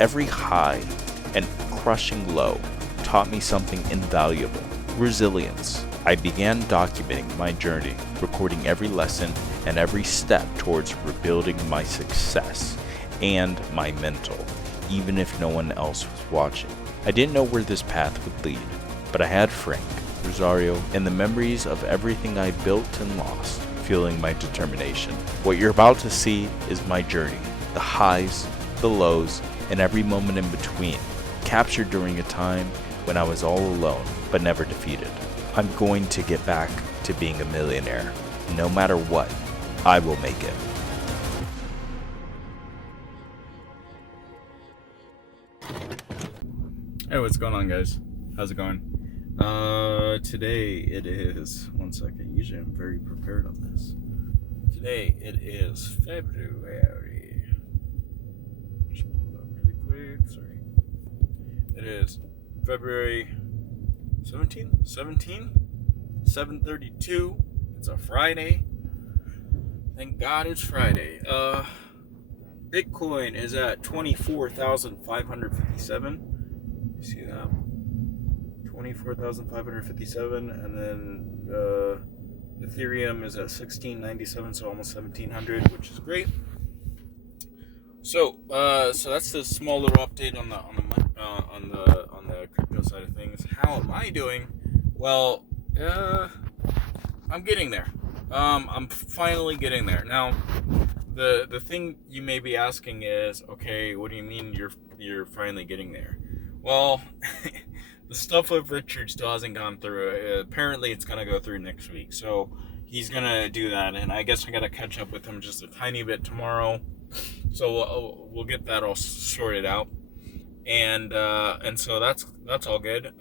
Every high and crushing low taught me something invaluable: resilience. I began documenting my journey, recording every lesson and every step towards rebuilding my success and my mental, even if no one else was watching. I didn't know where this path would lead, but I had Frank, Rosario, and the memories of everything I built and lost, fueling my determination. What you're about to see is my journey, the highs, the lows, and every moment in between, captured during a time when I was all alone, but never defeated. I'm going to get back to being a millionaire. No matter what, I will make it. Hey, what's going on, guys? How's it going? Today it is, one second, usually I'm very prepared on this. Today it is February. Just pull it up really quick, sorry. It is February 17th? 7:32. It's a Friday. Thank God it's Friday. Bitcoin is at 24,557. You see that? 24,557, and then Ethereum is at 1697, so almost 1,700, which is great. So that's the small little update on the crypto side of things. How am I doing? Well, I'm getting there. I'm finally getting there. Now, the thing you may be asking is, okay, what do you mean you're finally getting there? Well, the stuff with Richard still hasn't gone through. Apparently, it's gonna go through next week, so he's gonna do that, and I guess I gotta catch up with him just a tiny bit tomorrow. So we'll get that all sorted out, and so that's all good.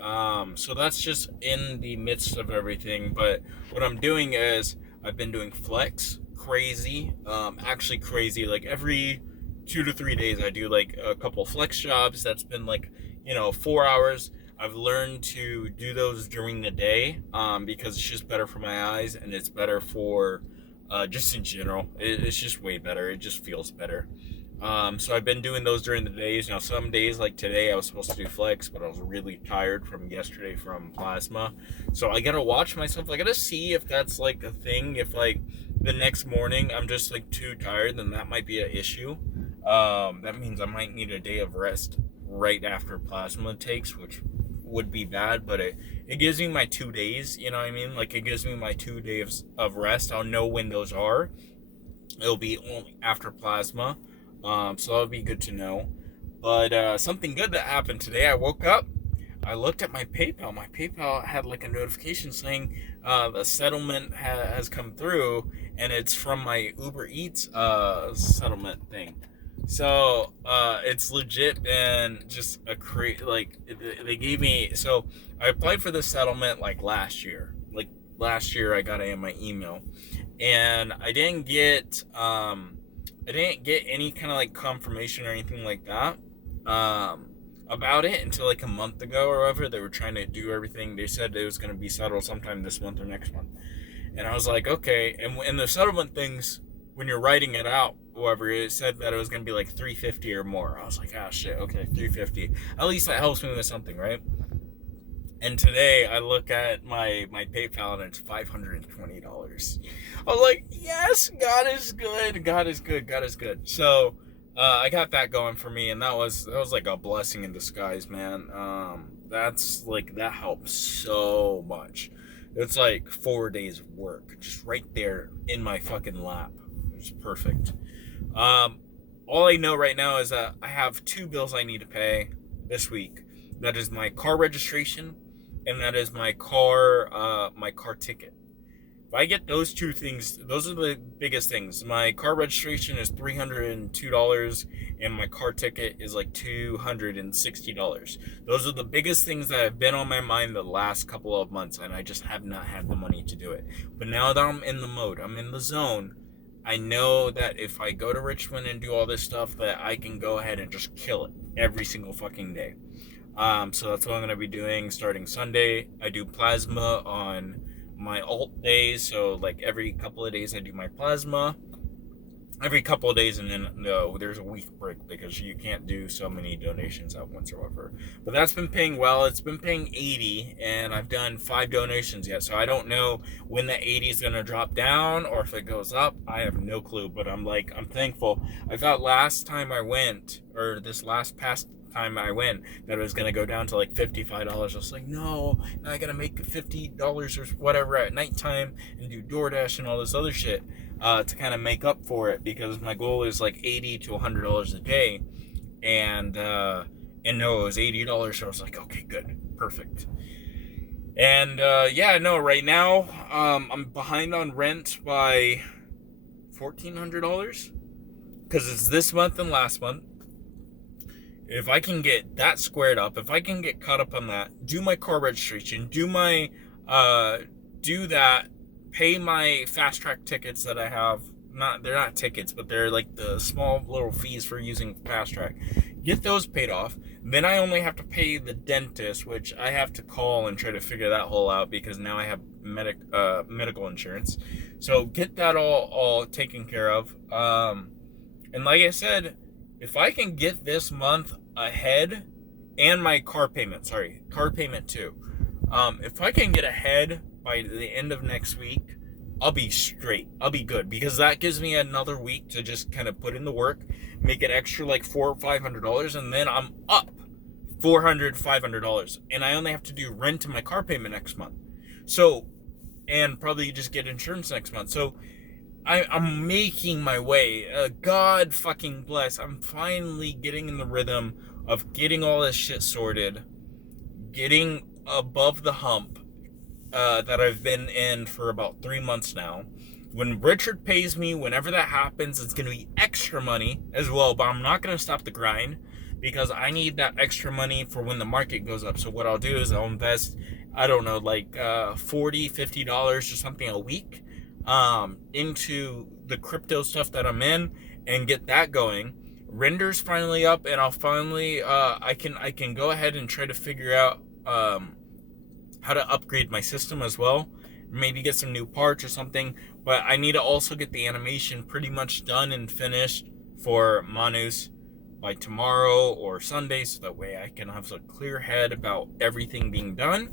So that's just in the midst of everything. But what I'm doing is I've been doing flex crazy, actually crazy. Like every 2 to 3 days, I do like a couple flex jobs. That's been like 4 hours. I've learned to do those during the day because it's just better for my eyes, and it's better for just in general. It's just way better. It just feels better. So I've been doing those during the days. Now, some days like today, I was supposed to do flex, but I was really tired from yesterday from plasma. So I gotta watch myself. I gotta see if that's like a thing. If like the next morning I'm just like too tired, then that might be an issue. That means I might need a day of rest right after plasma takes, which would be bad, but it gives me my 2 days, you know what I mean? Like, it gives me my 2 days of rest. I'll know when those are. It'll be only after plasma, so that'll be good to know. But something good that happened today, I woke up, I looked at my PayPal. My PayPal had like a notification saying the settlement has come through, and it's from my Uber Eats settlement thing. So it's legit been just a they gave me. So I applied for the settlement like last year. Like last year, I got it in my email, and I didn't get any kind of like confirmation or anything like that about it until like a month ago or whatever. They were trying to do everything. They said it was going to be settled sometime this month or next month, and I was like, okay. And the settlement things, when you're writing it out, whoever, it said that it was going to be like 350 or more. I was like, ah, shit, okay, 350. At least that helps me with something, right? And today I look at my PayPal and it's $520. I was like, yes, God is good. God is good. God is good. So I got that going for me, and that was like a blessing in disguise, man. That's like, that helps so much. It's like 4 days of work just right there in my fucking lap. It's perfect. All I know right now is that I have 2 bills I need to pay this week. That is my car registration, and that is my car ticket. If I get those 2 things, those are the biggest things. My car registration is $302, and my car ticket is like $260. Those are the biggest things that have been on my mind the last couple of months, and I just have not had the money to do it. But now that I'm in the mode, I'm in the zone, I know that if I go to Richmond and do all this stuff, that I can go ahead and just kill it every single fucking day. So that's what I'm going to be doing starting Sunday. I do plasma on my alt days, so like every couple of days I do my plasma. every couple of days, and then no, there's a week break because you can't do so many donations at once or whatever. But that's been paying well. It's been paying 80, and I've done 5 donations yet, so I don't know when the 80 is gonna drop down or if it goes up. I have no clue, but I'm thankful. I thought last time I went, or this past time I went, that it was gonna go down to like $55. I was like, no, now I gotta make $50 or whatever at nighttime and do DoorDash and all this other shit. To kind of make up for it, because my goal is like $80 to $100 a day, and no, it was $80, so I was like, okay, good, perfect. And yeah, no, right now I'm behind on rent by $1,400 because it's this month and last month. If I can get that squared up, if I can get caught up on that, do my car registration, do that, pay my fast track tickets that I have. They're not tickets, but they're like the small little fees for using fast track. Get those paid off. Then I only have to pay the dentist, which I have to call and try to figure that whole out because now I have medical insurance. So get that all taken care of. And like I said, if I can get this month ahead, and my car payment too. If I can get ahead by the end of next week, I'll be straight. I'll be good, because that gives me another week to just kind of put in the work, make it extra like $400 or $500, and then I'm up $500, and I only have to do rent and my car payment next month. So, and probably just get insurance next month. So I'm making my way. God fucking bless. I'm finally getting in the rhythm of getting all this shit sorted, getting above the hump that I've been in for about 3 months now. When Richard pays me, whenever that happens, it's going to be extra money as well, but I'm not going to stop the grind because I need that extra money for when the market goes up. So what I'll do is I'll invest, I don't know, like $40, $50 or something a week into the crypto stuff that I'm in and get that going. Render's finally up, and I'll finally I can go ahead and try to figure out how to upgrade my system as well, maybe get some new parts or something. But I need to also get the animation pretty much done and finished for Manus by tomorrow or Sunday, so that way I can have a clear head about everything being done.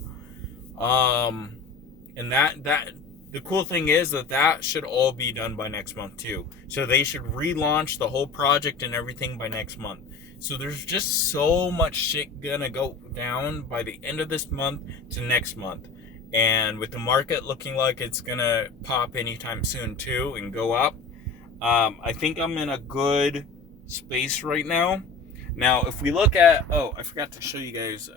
And that the cool thing is that should all be done by next month too. So they should relaunch the whole project and everything by next month. So there's just so much shit gonna go down by the end of this month to next month. And with the market looking like it's gonna pop anytime soon too and go up, I think I'm in a good space right now. Now, if we look at, I forgot to show you guys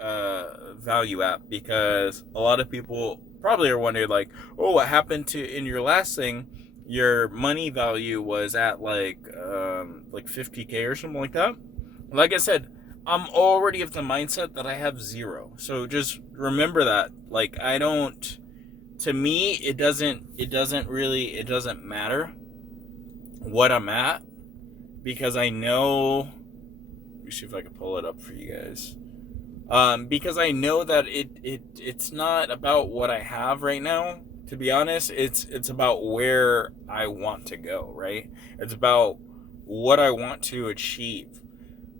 Value app, because a lot of people probably are wondering like, oh, what happened to in your last thing? Your money value was at like 50K or something like that. Like I said, I'm already of the mindset that I have zero. So just remember that. Like, to me, it doesn't matter what I'm at, because I know, let me see if I can pull it up for you guys. Because I know that it's not about what I have right now. To be honest, it's about where I want to go, right? It's about what I want to achieve.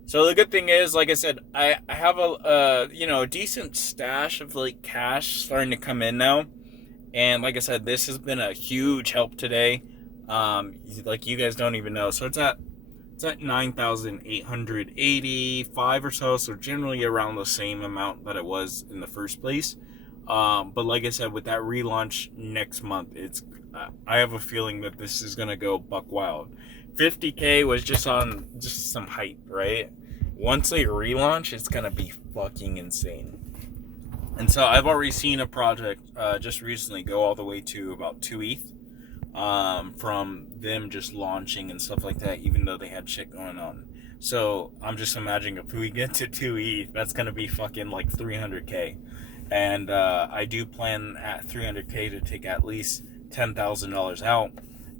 So the good thing is, like I said, I have a decent stash of like cash starting to come in now. And like I said, this has been a huge help today. Like you guys don't even know. So it's at 9,885 or so generally around the same amount that it was in the first place. But like I said, with that relaunch next month, I have a feeling that this is gonna go buck wild. 50K was just some hype, right? Once they relaunch, it's gonna be fucking insane. And so I've already seen a project just recently go all the way to about 2 ETH. From them just launching and stuff like that, even though they had shit going on. So I'm just imagining if we get to 2 ETH, that's gonna be fucking like 300K. And I do plan at 300K to take at least $10,000 out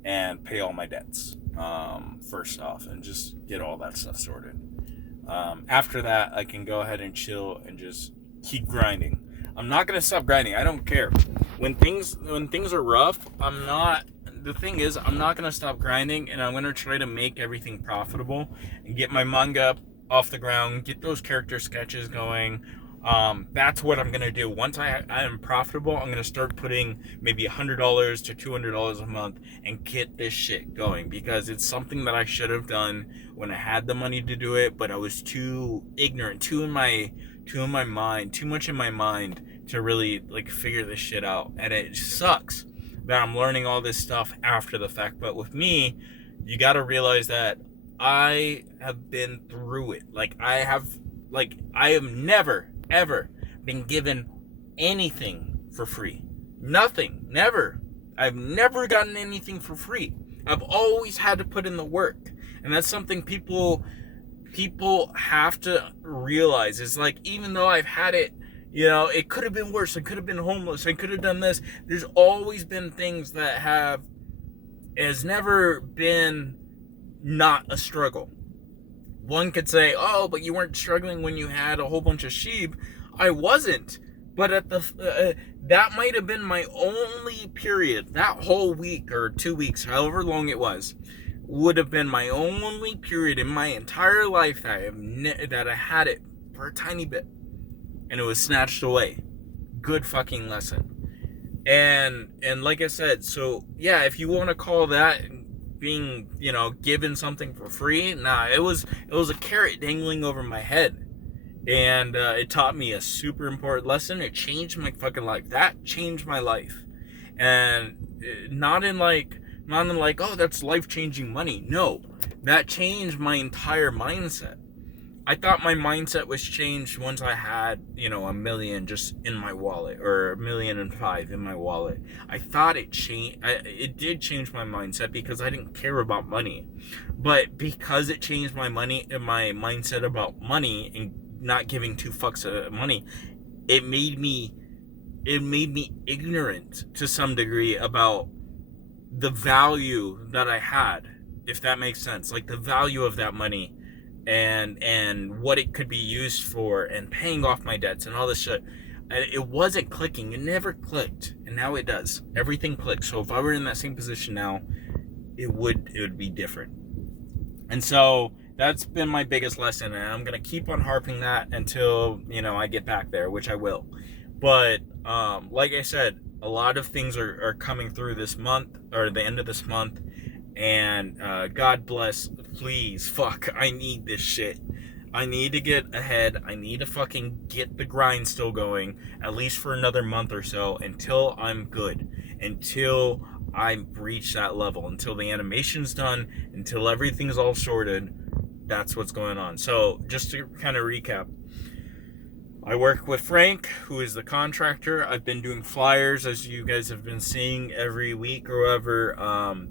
and pay all my debts first off, and just get all that stuff sorted. After that, I can go ahead and chill and just keep grinding. I'm not gonna stop grinding. I don't care. When things are rough, the thing is, I'm not gonna stop grinding, and I'm gonna try to make everything profitable and get my manga off the ground, get those character sketches going. That's what I'm gonna do. Once I am profitable, I'm gonna start putting maybe $100 to $200 a month and get this shit going, because it's something that I should have done when I had the money to do it, but I was too ignorant, too much in my mind to really like figure this shit out. And it sucks that I'm learning all this stuff after the fact. But with me, you got to realize that I have been through it. I have never ever been given anything for free. Nothing. Never. I've never gotten anything for free. I've always had to put in the work. And that's something people have to realize. Is like, even though I've had it, it could have been worse. I could have been homeless. I could have done this. There's always been things that has never been not a struggle. One could say, oh, but you weren't struggling when you had a whole bunch of sheep. I wasn't. But at that might have been my only period. That whole week or 2 weeks, however long it was, would have been my only period in my entire life that I had it for a tiny bit. And it was snatched away. Good fucking lesson. And like I said, so yeah, if you want to call that being, given something for free, nah, it was a carrot dangling over my head. And it taught me a super important lesson. It changed my fucking life. That changed my life. And not in like, oh, that's life-changing money. No, that changed my entire mindset. I thought my mindset was changed once I had, $1 million just in my wallet, or $1.5 million in my wallet. I thought it changed. It did change my mindset because I didn't care about money. But because it changed my mindset about money and not giving two fucks of money, it made me ignorant to some degree about the value that I had, if that makes sense. Like the value of that money and what it could be used for, and paying off my debts and all this shit. It wasn't clicking. It never clicked, and now it does. Everything clicks. So if I were in that same position now, it would be different. And so that's been my biggest lesson, and I'm gonna keep on harping that until I get back there, which I will. But like I said, a lot of things are coming through this month, or the end of this month, and God bless. Please, fuck, I need this shit. I need to get ahead. I need to fucking get the grind still going, at least for another month or so, until I'm good, until I reach that level, until the animation's done, until everything's all sorted. That's what's going on. So just to kind of recap, I work with Frank, who is the contractor. I've been doing flyers, as you guys have been seeing every week or whatever.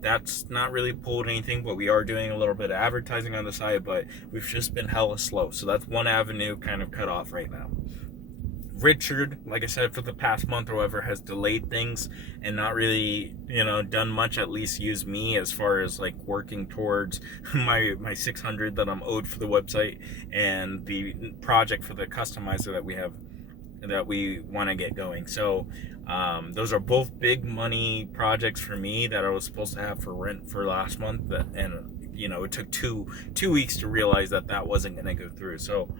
That's not really pulled anything, but we are doing a little bit of advertising on the side, but we've just been hella slow. So that's one avenue kind of cut off right now. Richard, like I said, for the past month or whatever, has delayed things and not really, done much, at least use me as far as like working towards my 600 that I'm owed for the website, and the project for the customizer that we want to get going. So those are both big money projects for me that I was supposed to have for rent for last month, and it took two weeks to realize that wasn't going to go through. So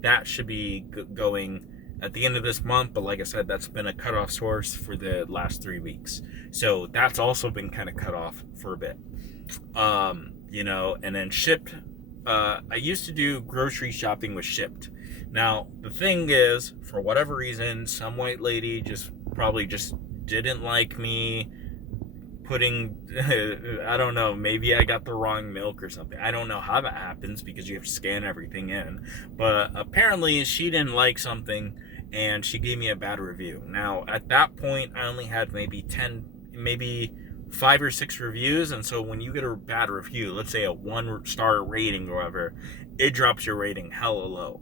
that should be going at the end of this month, but like I said, that's been a cutoff source for the last 3 weeks. So that's also been kind of cut off for a bit. And then Shipped. I used to do grocery shopping with Shipped. Now, the thing is, for whatever reason, some white lady probably didn't like me putting, I don't know, maybe I got the wrong milk or something. I don't know how that happens because you have to scan everything in. But apparently she didn't like something and she gave me a bad review. Now, at that point, I only had maybe 5 or 6 reviews. And so when you get a bad review, let's say a 1-star rating or whatever, it drops your rating hella low.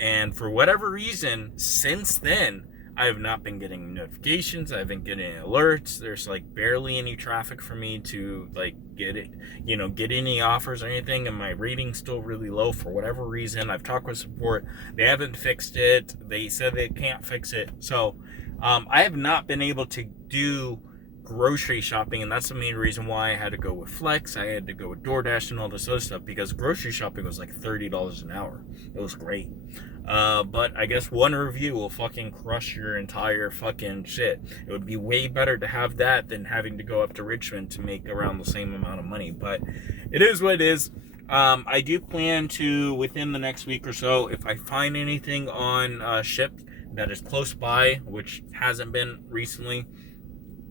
And for whatever reason, since then, I have not been getting notifications. I haven't getting any alerts. There's like barely any traffic for me to like get any offers or anything. And my rating's still really low for whatever reason. I've talked with support. They haven't fixed it. They said they can't fix it. So I have not been able to do grocery shopping, and that's the main reason why I had to go with Flex. I had to go with DoorDash and all this other stuff, because grocery shopping was like $30 an hour. It was great. But I guess one review will fucking crush your entire fucking shit. It would be way better to have that than having to go up to Richmond to make around the same amount of money. But it is what it is. I do plan to, within the next week or so, if I find anything on Ship that is close by, which hasn't been recently,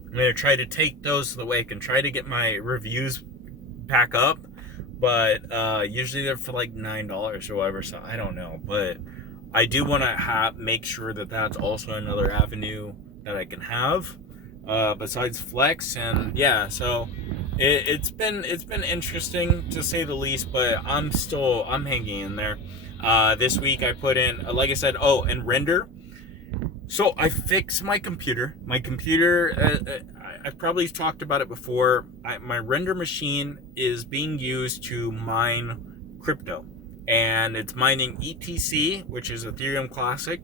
I'm going to try to take those so that way I can try to get my reviews back up. But usually they're for like $9 or whatever, so I don't know. But I do want to make sure that that's also another avenue that I can have besides Flex. And yeah, so it's been interesting to say the least, but I'm hanging in there. This week I put in, like I said, and render. So I fixed my computer. I've probably talked about it before. My render machine is being used to mine crypto. And it's mining ETC, which is Ethereum Classic.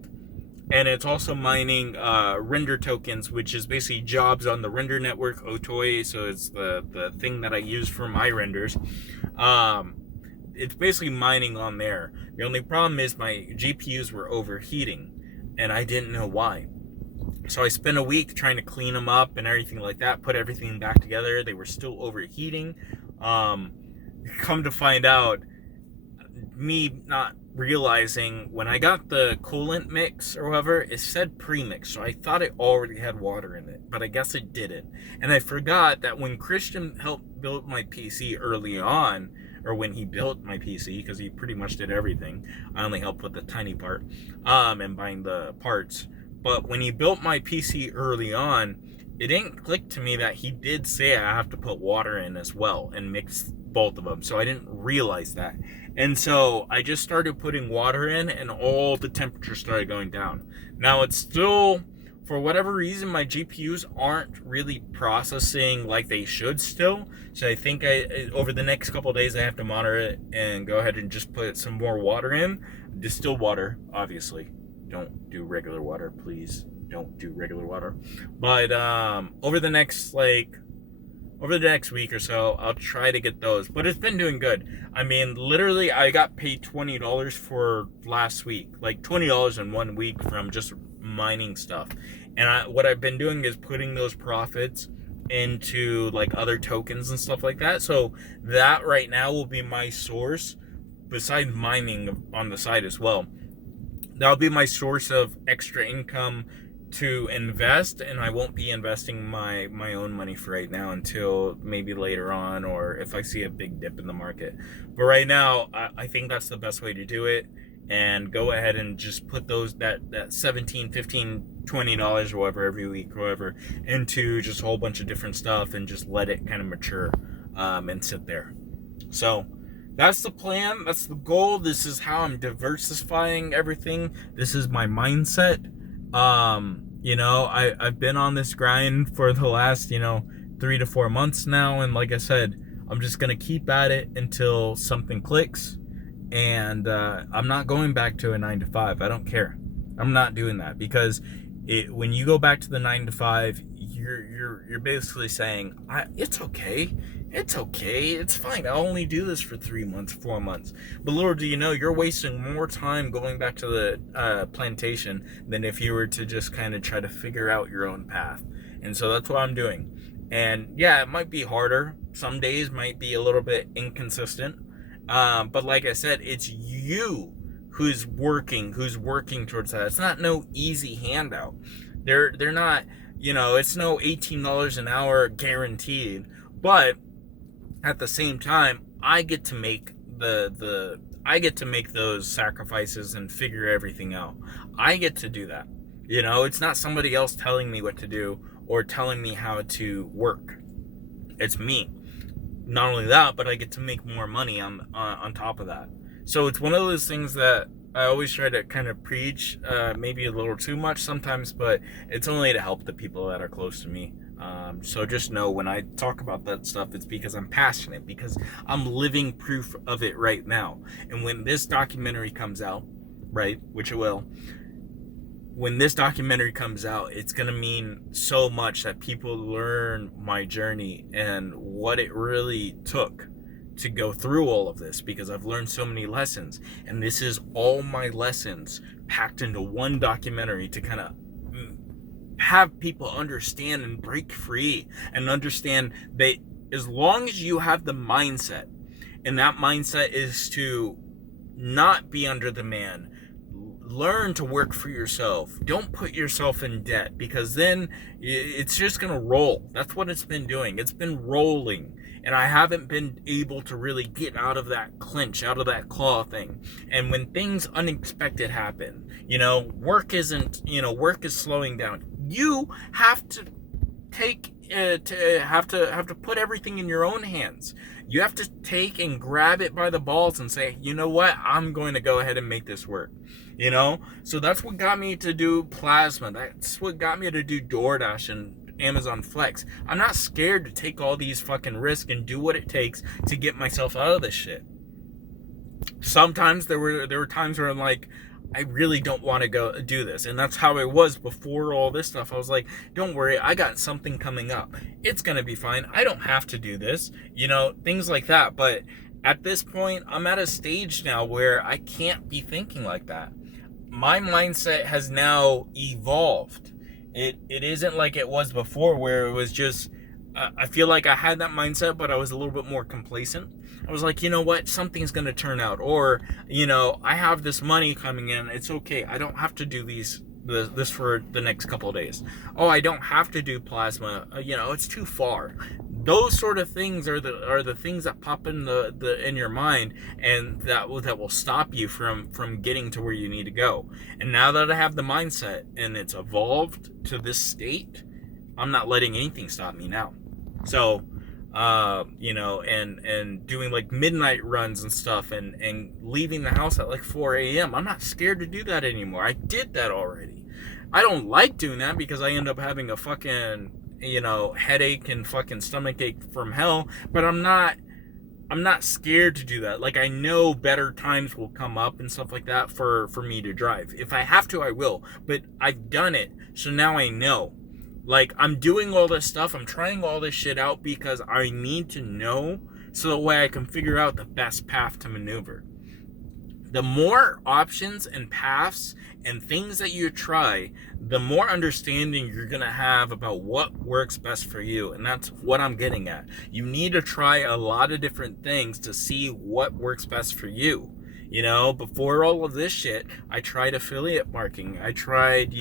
And it's also mining render tokens, which is basically jobs on the render network, Otoi. So it's the thing that I use for my renders. It's basically mining on there. The only problem is my GPUs were overheating, and I didn't know why. So I spent a week trying to clean them up and everything like that, put everything back together. They were still overheating. Come to find out, me not realizing, when I got the coolant mix or whatever, it said pre-mix, so I thought it already had water in it, but I guess it didn't. And I forgot that when Christian helped build my PC early on, or when he built my PC, because he pretty much did everything, I only helped with the tiny part, and buying the parts. But when he built my PC early on, it didn't click to me that he did say I have to put water in as well and mix both of them. So I didn't realize that. And so I just started putting water in, and all the temperatures started going down. Now it's still, for whatever reason, my GPUs aren't really processing like they should still. So I think over the next couple of days I have to monitor it and go ahead and just put some more water in. Distilled water, obviously. Don't do regular water, please. Don't do regular water. But over the next week or so, I'll try to get those. But it's been doing good. I mean, literally, I got paid $20 for last week. Like $20 in 1 week from just mining stuff. And what I've been doing is putting those profits into like other tokens and stuff like that. So that right now will be my source, besides mining on the side as well. That'll be my source of extra income to invest, and I won't be investing my own money for right now until maybe later on, or if I see a big dip in the market. But right now, I think that's the best way to do it, and go ahead and just put those that $17, $15, $20 or whatever every week or whatever into just a whole bunch of different stuff, and just let it kind of mature and sit there. So that's the plan. That's the goal. This is how I'm diversifying everything. This is my mindset. I've been on this grind for the last, 3 to 4 months now. And like I said, I'm just going to keep at it until something clicks. And I'm not going back to a 9 to 5. I don't care. I'm not doing that, because when you go back to the 9 to 5, you're basically saying, it's okay. It's okay. It's fine. I'll only do this for 3 months, 4 months. But little do you know, you're wasting more time going back to the plantation than if you were to just kind of try to figure out your own path. And so that's what I'm doing. And yeah, it might be harder. Some days might be a little bit inconsistent. But like I said, it's you who's working towards that. It's not no easy handout. They're not, it's no $18 an hour guaranteed. But at the same time, I get to make those sacrifices and figure everything out. I get to do that. It's not somebody else telling me what to do or telling me how to work. It's me. Not only that, but I get to make more money on top of that. So it's one of those things that I always try to kind of preach, maybe a little too much sometimes, but it's only to help the people that are close to me. So just know, when I talk about that stuff, it's because I'm passionate, because I'm living proof of it right now. And when this documentary comes out, right, which it will, when this documentary comes out, it's going to mean so much that people learn my journey and what it really took to go through all of this, because I've learned so many lessons, and this is all my lessons packed into one documentary to kind of have people understand and break free and understand that as long as you have the mindset, and that mindset is to not be under the man, learn to work for yourself, don't put yourself in debt, because then it's just gonna roll. That's what it's been doing. It's been rolling, and I haven't been able to really get out of that clinch, out of that claw thing. And when things unexpected happen, work is slowing down. You have to have to put everything in your own hands. You have to take and grab it by the balls and say, you know what, I'm going to go ahead and make this work. So that's what got me to do Plasma. That's what got me to do DoorDash and Amazon Flex. I'm not scared to take all these fucking risks and do what it takes to get myself out of this shit. Sometimes there were times where I'm like, I really don't want to go do this. And that's how it was before all this stuff. I was like, don't worry, I got something coming up. It's going to be fine. I don't have to do this, things like that. But at this point, I'm at a stage now where I can't be thinking like that. My mindset has now evolved. It isn't like it was before, where it was just, I feel like I had that mindset, but I was a little bit more complacent. I was like, you know what, something's going to turn out. Or, I have this money coming in. It's okay. I don't have to do this for the next couple of days. Oh, I don't have to do Plasma. It's too far. Those sort of things are the things that pop in in your mind, and that will stop you from getting to where you need to go. And now that I have the mindset and it's evolved to this state, I'm not letting anything stop me now. So, and doing like midnight runs and stuff, and leaving the house at like 4 a.m. I'm not scared to do that anymore. I did that already. I don't like doing that because I end up having a fucking, headache and fucking stomach ache from hell, but I'm not scared to do that. Like, I know better times will come up and stuff like that for me to drive. If I have to, I will, but I've done it. So now I know. Like, I'm doing all this stuff. I'm trying all this shit out because I need to know, so that way I can figure out the best path to maneuver. The more options and paths and things that you try, the more understanding you're going to have about what works best for you. And that's what I'm getting at. You need to try a lot of different things to see what works best for you. Before all of this shit, I tried affiliate marketing. I tried,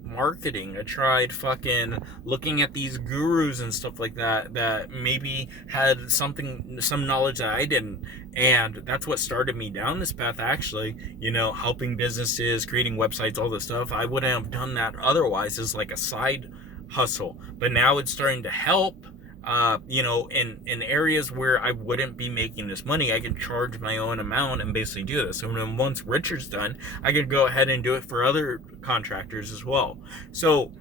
marketing. I tried fucking looking at these gurus and stuff like that maybe had some knowledge that I didn't. And that's what started me down this path, actually. Helping businesses, creating websites, all this stuff. I wouldn't have done that otherwise as like a side hustle. But now it's starting to help. In areas where I wouldn't be making this money, I can charge my own amount and basically do this. And then once Richard's done, I can go ahead and do it for other contractors as well. So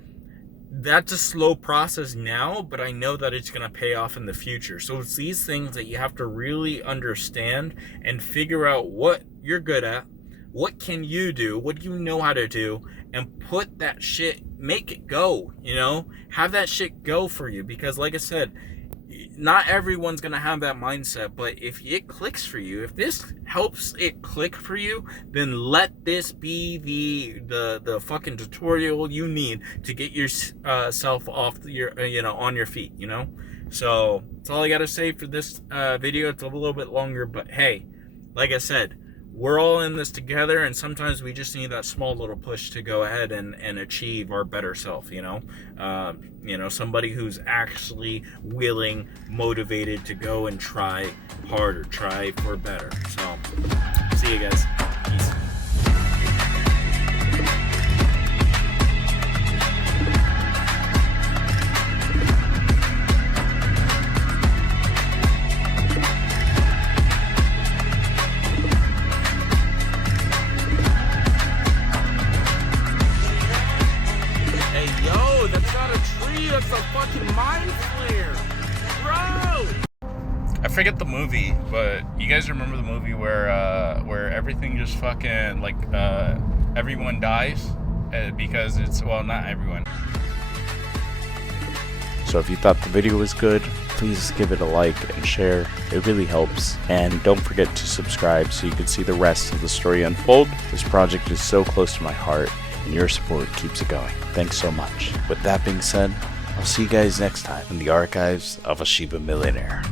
that's a slow process now, but I know that it's going to pay off in the future. So it's these things that you have to really understand and figure out what you're good at, what can you do, what do you know how to do, and put that shit, make it go, have that shit go for you. Because like I said, not everyone's going to have that mindset, but if it clicks for you, if this helps it click for you, then let this be the fucking tutorial you need to get yourself off your, on your feet, So that's all I got to say for this video. It's a little bit longer, but hey, like I said, we're all in this together, and sometimes we just need that small little push to go ahead and achieve our better self, somebody who's actually willing, motivated to go and try harder, try for better. So, see you guys. Peace. That's a fucking mind flare, bro. I forget the movie, but you guys remember the movie where everything just fucking everyone dies, because it's, well, not everyone. So if you thought the video was good, please give it a like and share. It really helps. And don't forget to subscribe so you can see the rest of the story unfold. This project is so close to my heart, and your support keeps it going. Thanks so much. With that being said, I'll see you guys next time in the archives of a Shiba Millionaire.